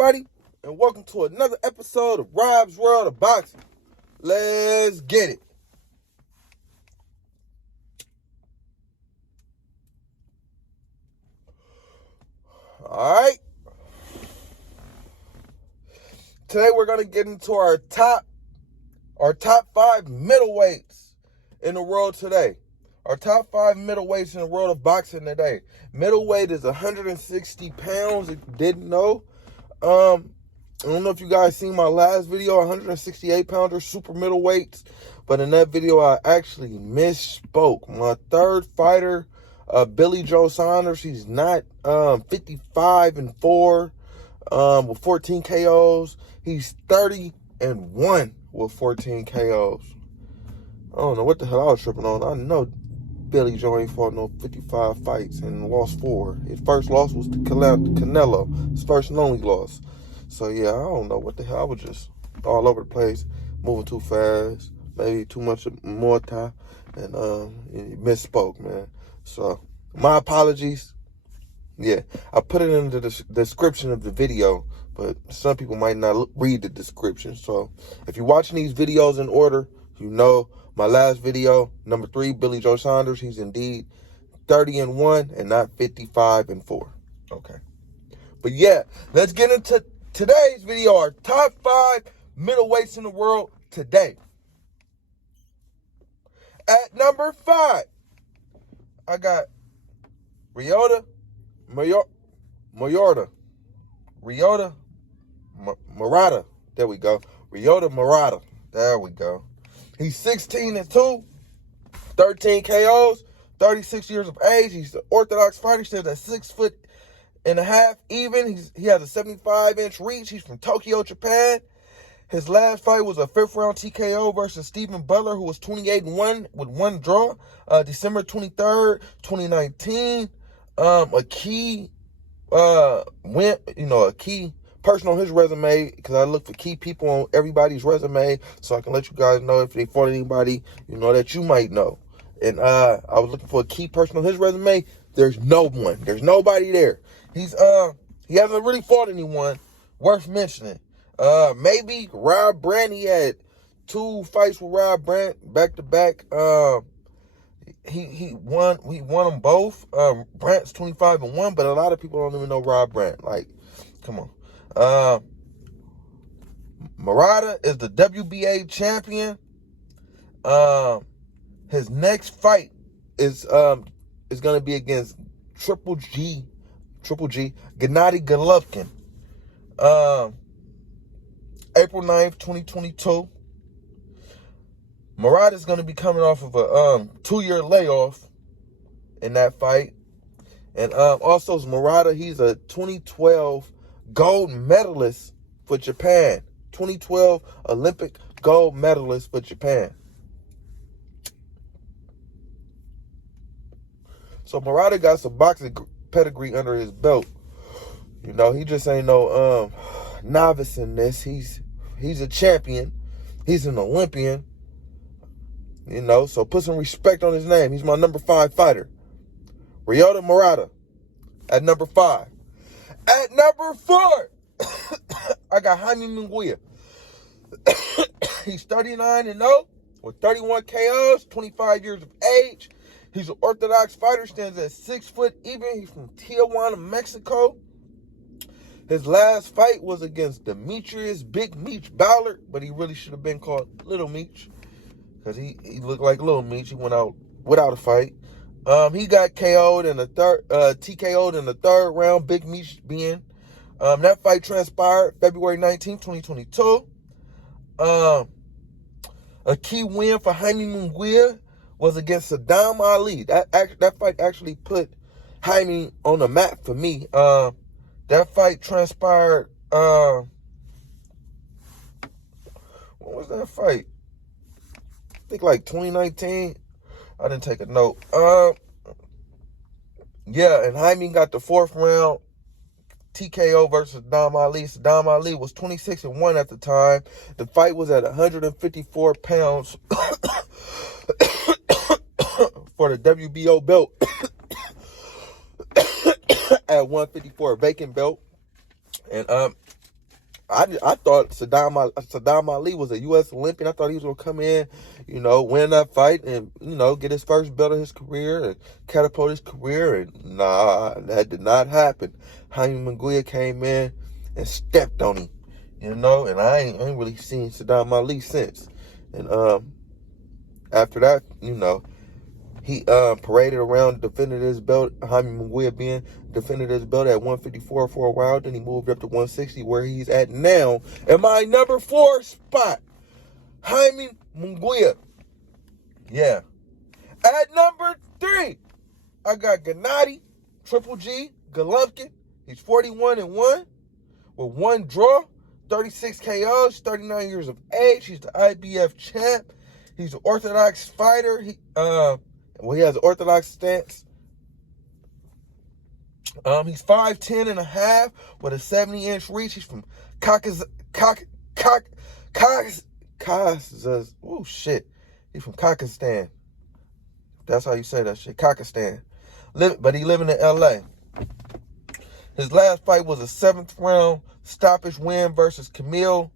everybody, and welcome to another episode of Rob's World of Boxing. Let's get it. All right. Today we're going to get into our top 5 middleweights in the world today. Our top 5 middleweights in the world of boxing today. Middleweight is 160 pounds, if you didn't know. I don't know if you guys seen my last video, 168 pounder super middleweights. But in that video, I actually misspoke. My third fighter, Billy Joe Saunders, he's not 55-4 with 14 KOs. He's 30-1 with 14 KOs. I don't know what the hell I was tripping on. I know Billy Joe ain't fought no 55 fights and lost 4. His first loss was to Canelo. His first and only loss. So, yeah, I don't know what the hell. I was just all over the place, moving too fast, maybe too much more time, and misspoke, man. So, my apologies. Yeah, I put it in the description of the video, but some people might not read the description. So, if you're watching these videos in order, you know my last video, number 3, Billy Joe Saunders, he's indeed 30-1 and not 55-4. Okay. But yeah, let's get into today's video, our top 5 middleweights in the world today. At number 5, I got Ryota Murata. There we go. Ryota Murata. There we go. He's 16-2, 13 KOs, 36 years of age. He's an orthodox fighter. He stands at 6'1" even. He has a 75-inch reach. He's from Tokyo, Japan. His last fight was a 5th-round TKO versus Stephen Butler, who was 28-1 with 1 draw, December 23rd, 2019. A key win, a key person on his resume, because I look for key people on everybody's resume so I can let you guys know if they fought anybody, that you might know. And I was looking for a key person on his resume. There's no one. There's nobody there. He hasn't really fought anyone worth mentioning. Maybe Rob Brandt. He had 2 fights with Rob Brandt back to back. He won them both. Brandt's 25-1, but a lot of people don't even know Rob Brandt. Like, come on. Murata is the WBA champion. His next fight is gonna be against Triple G, Gennady Golovkin. April 9th, 2022. Murata is going to be coming off of a 2-year layoff in that fight. And also Murata, he's a 2012 gold medalist for Japan. 2012 Olympic gold medalist for Japan. So Murata got some boxing pedigree under his belt. He just ain't no novice in this. He's a champion. He's an Olympian. So put some respect on his name. He's my number 5 fighter. Ryota Murata at number 5. At number 4, I got Jaime Munguia. He's 39-0 with 31 KOs, 25 years of age. He's an orthodox fighter, stands at 6 foot even. He's from Tijuana, Mexico. His last fight was against Demetrius Big Meech Ballard, but he really should have been called Little Meech, because he looked like Little Meech. He went out without a fight. He got KO'd in the TKO'd in the 3rd round, Big Meech being. That fight transpired February 19th, 2022. A key win for Jaime Munguia was against Saddam Ali. That fight actually put Jaime on the map for me. That fight transpired, when was that fight? I think like 2019. I didn't take a note. Yeah, and Jaime got the 4th round TKO versus Saddam Ali. Saddam Ali was 26-1 at the time. The fight was at 154 pounds for the WBO belt. At 154, vacant belt. And I thought Saddam Ali was a U.S. Olympian. I thought he was gonna come in, win that fight and get his first belt of his career and catapult his career. And nah, that did not happen. Jaime Munguia came in and stepped on him, and I ain't really seen Saddam Ali since. And after that, he paraded around, defended his belt. Jaime Munguia defended his belt at 154 for a while. Then he moved up to 160, where he's at now. In my number 4 spot, Jaime Munguia. Yeah. At number 3, I got Gennady, Triple G, Golovkin. He's 41-1 with 1 draw, 36 KOs, 39 years of age. He's the IBF champ. He's an orthodox fighter. He has an orthodox stance. He's 5'10.5" with a 70-inch reach. He's from oh shit. He's from Kakistan. That's how you say that shit. Kakistan. But he living in LA. His last fight was a 7th round stoppage win versus Kamil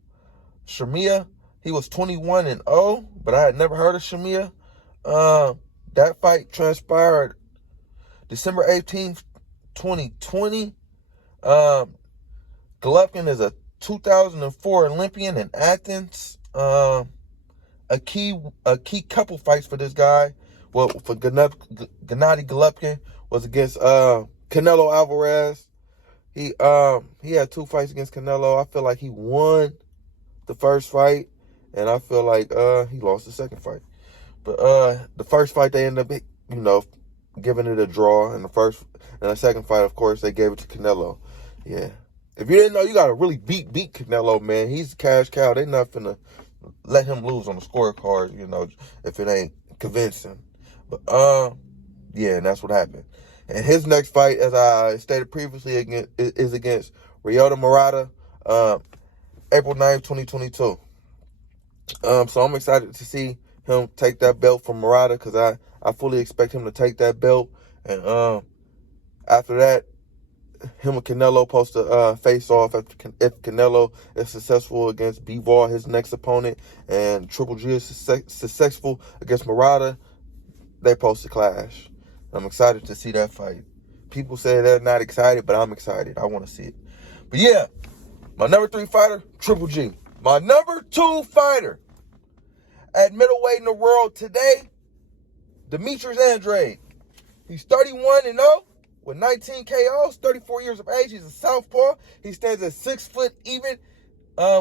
Shamia. He was 21-0, but I had never heard of Shamia. That fight transpired December 18th, 2020. Golovkin is a 2004 Olympian in Athens. A key couple fights for this guy, well, for Gennady Golovkin, was against Canelo Alvarez. He had 2 fights against Canelo. I feel like he won the first fight, and I feel like he lost the second fight. But the first fight they ended up, giving it a draw, and the second fight, of course, they gave it to Canelo. Yeah. If you didn't know, you gotta really beat Canelo, man. He's a cash cow. They not finna let him lose on the scorecard, if it ain't convincing. But yeah, and that's what happened. And his next fight, as I stated previously, is against Ryota Murata, April 9th, 2022. So I'm excited to see him take that belt from Murata, because I fully expect him to take that belt. And after that, him and Canelo supposed to face off if Canelo is successful against Bivol, his next opponent, and Triple G is successful against Murata. They supposed to clash. I'm excited to see that fight. People say they're not excited, but I'm excited. I want to see it. But yeah, my number 3 fighter, Triple G. My number 2 fighter at middleweight in the world today, Demetrius Andrade. He's 31-0 with 19 KOs, 34 years of age. He's a southpaw. He stands at 6 foot even,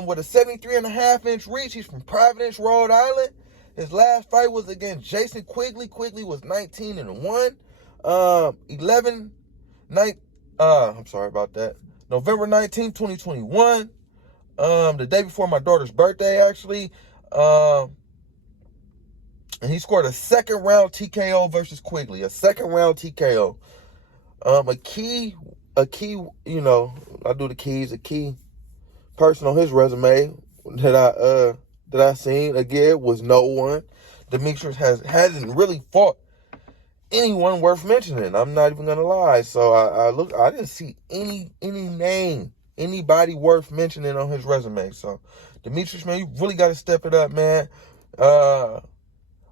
with a 73.5-inch reach. He's from Providence, Rhode Island. His last fight was against Jason Quigley. Quigley was 19-1. I'm sorry about that. November 19th, 2021. The day before my daughter's birthday, actually. And he scored a second-round TKO versus Quigley. A second-round TKO. A key, I do the keys. A key person on his resume that I seen again was no one. Demetrius hasn't really fought anyone worth mentioning. I'm not even gonna lie. So I didn't see anybody worth mentioning on his resume. So Demetrius, man, you really got to step it up, man.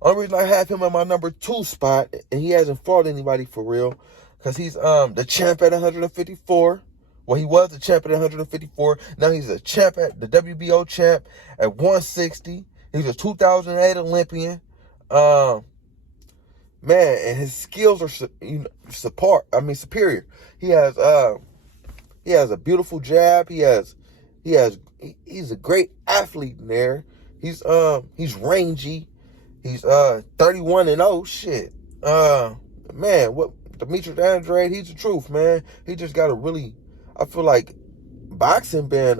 Only reason I have him in my number 2 spot, and he hasn't fought anybody for real, because he's the champ at 154. Well, he was the champ at 154. Now he's a champ at the WBO champ at 160. He's a 2008 Olympian. Man, and his skills are superior. He has a beautiful jab. He's a great athlete in there. He's rangy. He's 31-0. Shit. Man, what Demetrius Andrade, he's the truth, man. He just got to really, I feel like boxing been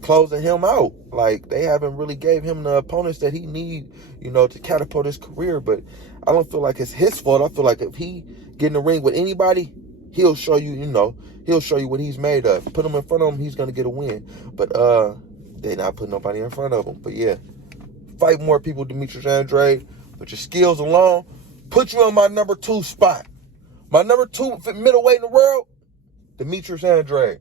closing him out. Like, they haven't really gave him the opponents that he need, to catapult his career. But I don't feel like it's his fault. I feel like if he get in the ring with anybody, he'll show you, he'll show you what he's made of. Put him in front of him, he's gonna get a win. But they not putting nobody in front of him. But yeah, fight more people, Demetrius Andrade. But your skills alone put you on my number 2 spot. My number 2 middleweight in the world, Demetrius Andrade.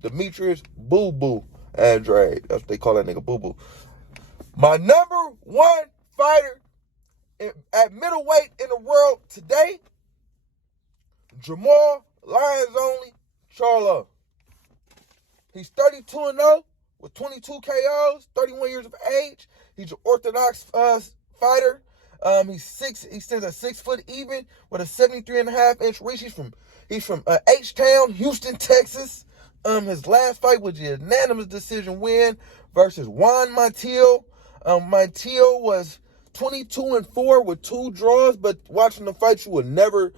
Demetrius Boo Boo Andrade. That's what they call that nigga, Boo Boo. My number one fighter at middleweight in the world today, Jamal Lions Only Charlo. He's 32-0 with 22 KOs, 31 years of age. He's an orthodox fighter. He stands at 6 foot even with a 73.5-inch reach. He's from H-Town, Houston, Texas. His last fight was a unanimous decision win versus Juan Montiel. Montiel was 22-4 with 2 draws, but watching the fight, you would never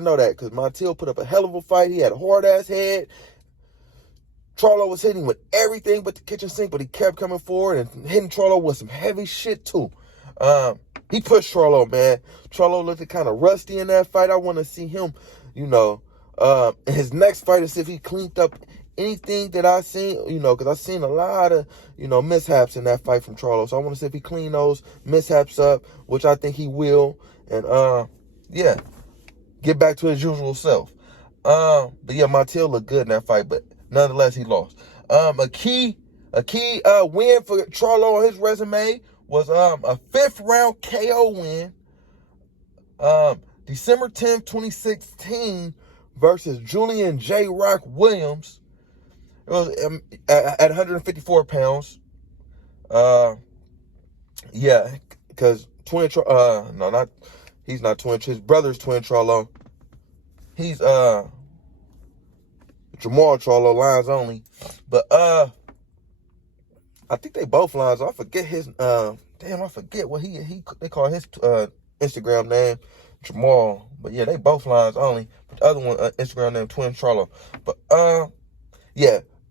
know that because Montiel put up a hell of a fight. He had a hard-ass head. Charlo was hitting with everything but the kitchen sink, but he kept coming forward and hitting Charlo with some heavy shit, too. He pushed Charlo, man. Charlo looked kind of rusty in that fight. I want to see him, in his next fight to see if he cleaned up anything that I seen, because I've seen a lot of, mishaps in that fight from Charlo. So I want to see if he cleaned those mishaps up, which I think he will. And, get back to his usual self. But yeah, Montiel looked good in that fight, but nonetheless, he lost. A key win for Charlo on his resume was a 5th round KO win. December 10th, 2016 versus Julian J. Rock Williams. It was at 154 pounds. Because he's not twin. His brother's twin Charlo. He's Jamal Charlo, Lions Only. But I think they both Lions. I forget his I forget what they call his Instagram name, Jamal. But yeah, they both Lions Only. But the other one Instagram name Twin Charlo. But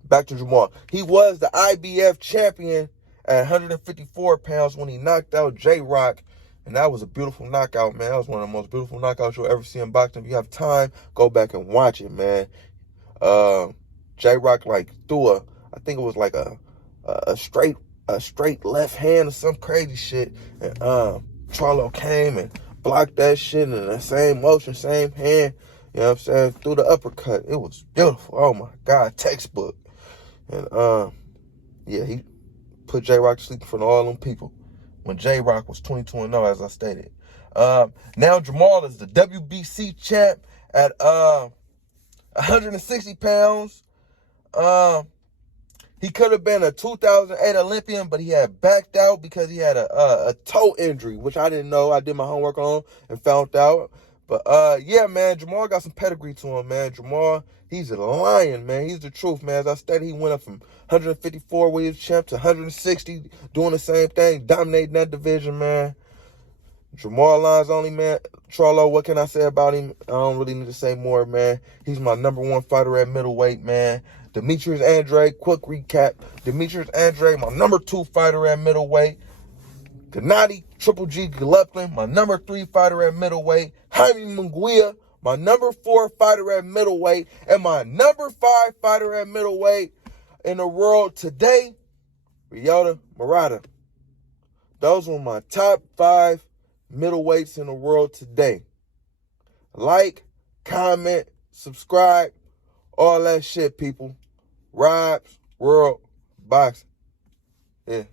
back to Jamal. He was the IBF champion at 154 pounds when he knocked out J-Rock. And that was a beautiful knockout, man. That was one of the most beautiful knockouts you'll ever see in boxing. If you have time, go back and watch it, man. J-Rock threw I think it was like a straight left hand or some crazy shit. And Charlo came and blocked that shit in the same motion, same hand. You know what I'm saying? Threw the uppercut. It was beautiful. Oh my God, textbook. And he put J-Rock to sleep in front of all them people when J-Rock was 22-0, as I stated. Now Jamal is the WBC champ at 160 pounds. He could have been a 2008 Olympian, but he had backed out because he had a toe injury, which I didn't know. I did my homework on and found out. But man, Jamal got some pedigree to him, man. Jamal, he's a lion, man. He's the truth, man. As I stated, he went up from 154 where he was champ to 160, doing the same thing, dominating that division, man. Jamal Lions Only, man. Charlo, what can I say about him? I don't really need to say more, man. He's my number one fighter at middleweight, man. Demetrius Andrade, quick recap. Demetrius Andrade, my number 2 fighter at middleweight. Gennady Triple G Golovkin, my number 3 fighter at middleweight. Jaime Munguia, my number 4 fighter at middleweight. And my number 5 fighter at middleweight in the world today, Ryota Murata. Those were my top 5 middleweights in the world today. Like, comment, subscribe, all that shit, people. Rob's World Boxing. Yeah.